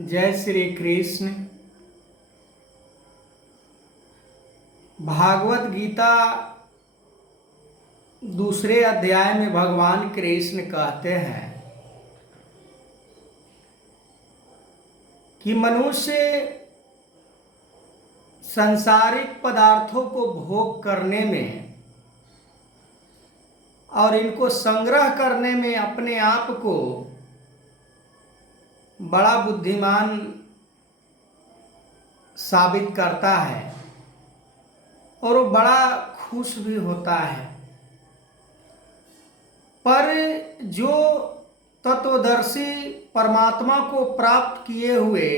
जय श्री कृष्ण। भागवत गीता दूसरे अध्याय में भगवान कृष्ण कहते हैं कि मनुष्य सांसारिक पदार्थों को भोग करने में और इनको संग्रह करने में अपने आप को बड़ा बुद्धिमान साबित करता है और वो बड़ा खुश भी होता है। पर जो तत्वदर्शी परमात्मा को प्राप्त किए हुए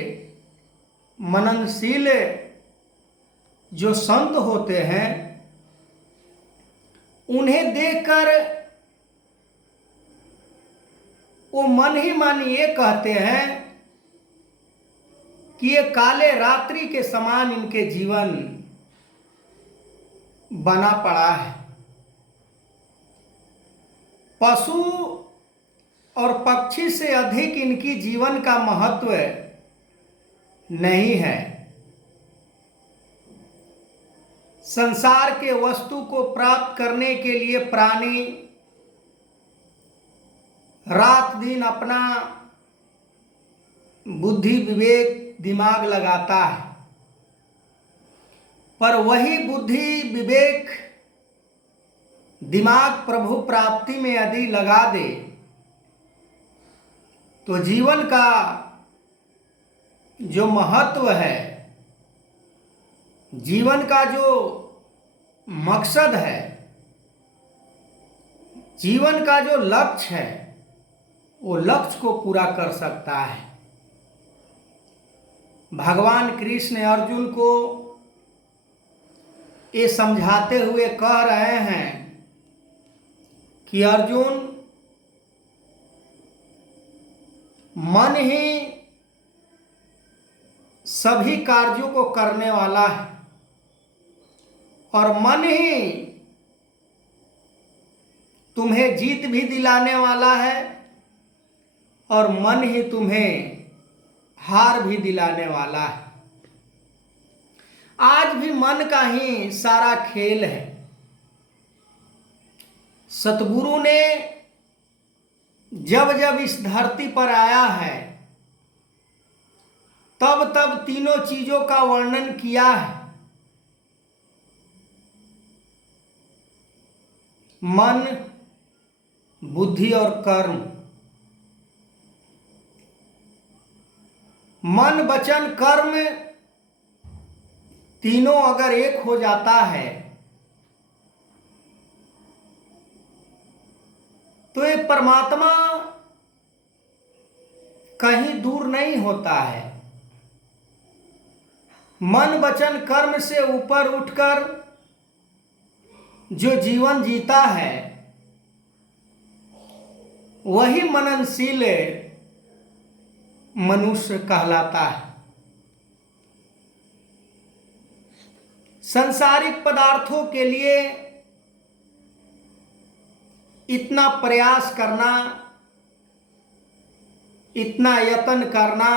मननशील जो संत होते हैं, उन्हें देखकर वो मन ही मन ये कहते हैं कि ये काले रात्रि के समान इनके जीवन बना पड़ा है। पशु और पक्षी से अधिक इनकी जीवन का महत्व नहीं है। संसार के वस्तु को प्राप्त करने के लिए प्राणी रात दिन अपना बुद्धि विवेक दिमाग लगाता है, पर वही बुद्धि विवेक दिमाग प्रभु प्राप्ति में यदि लगा दे तो जीवन का जो महत्व है, जीवन का जो मकसद है, जीवन का जो लक्ष्य है, वो लक्ष्य को पूरा कर सकता है। भगवान कृष्ण अर्जुन को ये समझाते हुए कह रहे हैं कि अर्जुन, मन ही सभी कार्यों को करने वाला है और मन ही तुम्हें जीत भी दिलाने वाला है और मन ही तुम्हें हार भी दिलाने वाला है। आज भी मन का ही सारा खेल है। सतगुरु ने जब जब इस धरती पर आया है तब तब तीनों चीजों का वर्णन किया है। मन, बुद्धि और कर्म। मन, वचन, कर्म तीनों अगर एक हो जाता है तो ये परमात्मा कहीं दूर नहीं होता है। मन, वचन, कर्म से ऊपर उठकर जो जीवन जीता है वही मननशील मनुष्य कहलाता है। सांसारिक पदार्थों के लिए इतना प्रयास करना, इतना यत्न करना,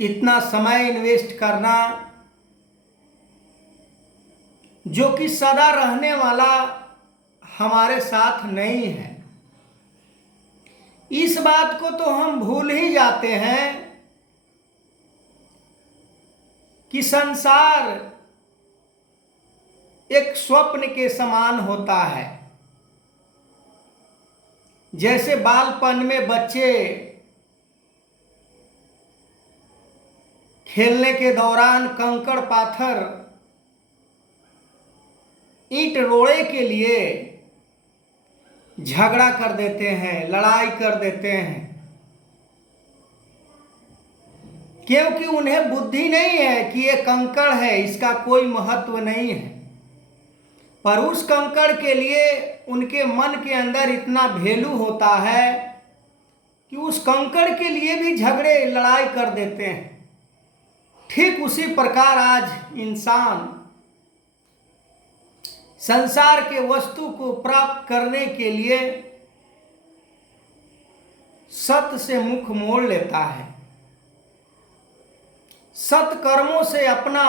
इतना समय इन्वेस्ट करना, जो कि सदा रहने वाला हमारे साथ नहीं है, इस बात को तो हम भूल ही जाते हैं कि संसार एक स्वप्न के समान होता है। जैसे बालपन में बच्चे खेलने के दौरान कंकड़ पाथर ईंट रोड़े के लिए झगड़ा कर देते हैं, लड़ाई कर देते हैं, क्योंकि उन्हें बुद्धि नहीं है कि ये कंकड़ है, इसका कोई महत्व नहीं है। पर उस कंकड़ के लिए उनके मन के अंदर इतना वैल्यू होता है कि उस कंकड़ के लिए भी झगड़े लड़ाई कर देते हैं। ठीक उसी प्रकार आज इंसान संसार के वस्तु को प्राप्त करने के लिए सत्य से मुख मोड़ लेता है, सत्कर्मों से अपना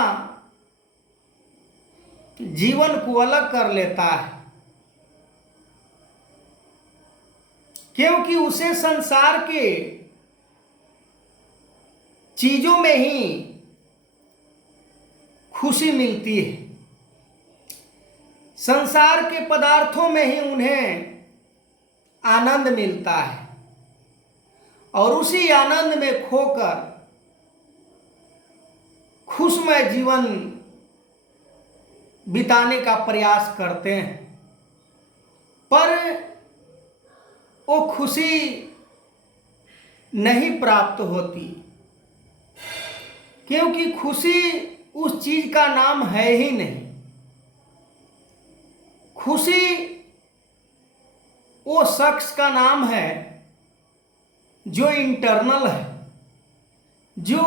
जीवन को अलग कर लेता है, क्योंकि उसे संसार के चीजों में ही खुशी मिलती है, संसार के पदार्थों में ही उन्हें आनंद मिलता है, और उसी आनंद में खोकर खुशमय जीवन बिताने का प्रयास करते हैं। पर वो खुशी नहीं प्राप्त होती, क्योंकि खुशी उस चीज का नाम है ही नहीं। खुशी वो शख्स का नाम है जो इंटरनल है, जो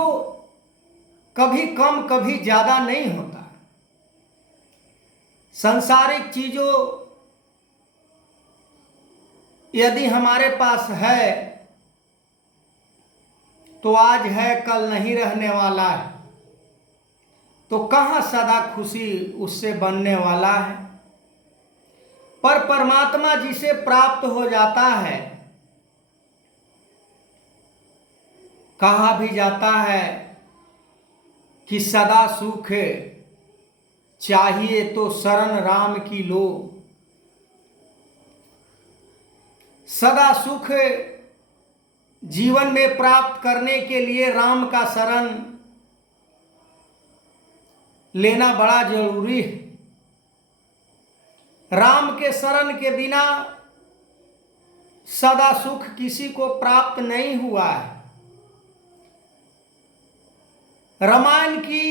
कभी कम कभी ज्यादा नहीं होता। सांसारिक चीजों यदि हमारे पास है तो आज है, कल नहीं रहने वाला है, तो कहाँ सदा खुशी उससे बनने वाला है। पर परमात्मा जिसे प्राप्त हो जाता है, कहा भी जाता है कि सदा सुख चाहिए तो शरण राम की लो। सदा सुख जीवन में प्राप्त करने के लिए राम का शरण लेना बड़ा जरूरी है। राम के शरण के बिना सदा सुख किसी को प्राप्त नहीं हुआ है। रामायण की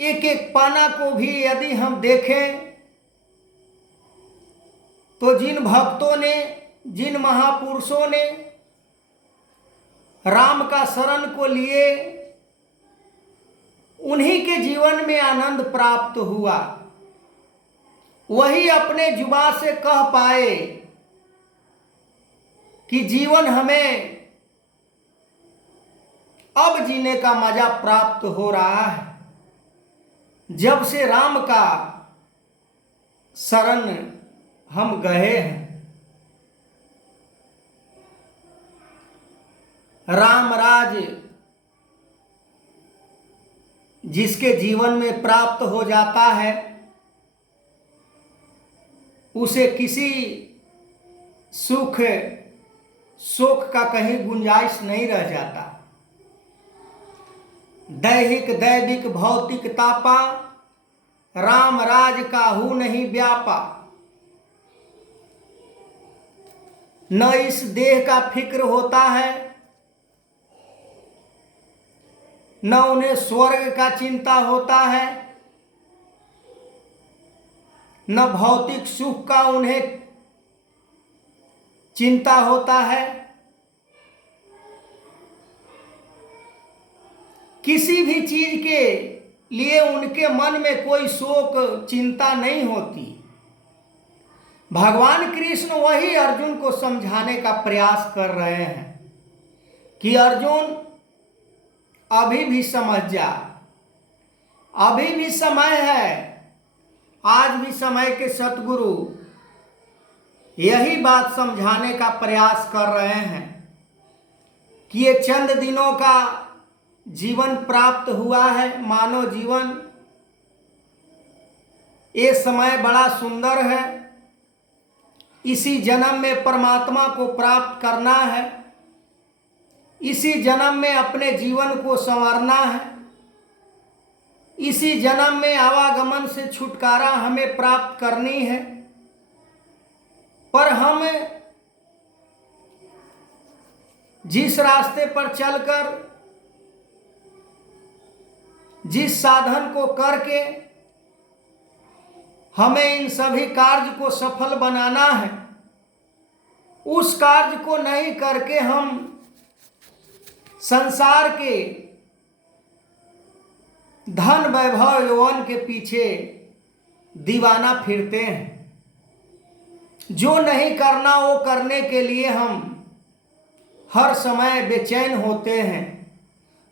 एक एक पाना को भी यदि हम देखें तो जिन भक्तों ने, जिन महापुरुषों ने राम का शरण को लिए, उन्हीं के जीवन में आनंद प्राप्त हुआ। वही अपने जुबान से कह पाए कि जीवन हमें अब जीने का मजा प्राप्त हो रहा है, जब से राम का शरण हम गए हैं। राम राज जिसके जीवन में प्राप्त हो जाता है, उसे किसी सुख शोक का कहीं गुंजाइश नहीं रह जाता। दैहिक दैविक भौतिक तापा, राम राज काहू नहीं व्यापा। न इस देह का फिक्र होता है, न उन्हें स्वर्ग का चिंता होता है, न भौतिक सुख का उन्हें चिंता होता है। किसी भी चीज के लिए उनके मन में कोई शोक चिंता नहीं होती। भगवान कृष्ण वही अर्जुन को समझाने का प्रयास कर रहे हैं कि अर्जुन अभी भी समझ जा, अभी भी समय है। आज भी समय के सतगुरु यही बात समझाने का प्रयास कर रहे हैं कि ये चंद दिनों का जीवन प्राप्त हुआ है, मानव जीवन। ये समय बड़ा सुंदर है। इसी जन्म में परमात्मा को प्राप्त करना है, इसी जन्म में अपने जीवन को संवारना है, इसी जन्म में आवागमन से छुटकारा हमें प्राप्त करनी है। पर हम जिस रास्ते पर चलकर, जिस साधन को करके हमें इन सभी कार्य को सफल बनाना है, उस कार्य को नहीं करके हम संसार के धन वैभव यौवन के पीछे दीवाना फिरते हैं। जो नहीं करना वो करने के लिए हम हर समय बेचैन होते हैं।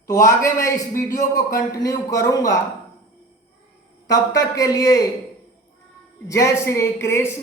तो आगे मैं इस वीडियो को कंटिन्यू करूँगा। तब तक के लिए जय श्री कृष्ण।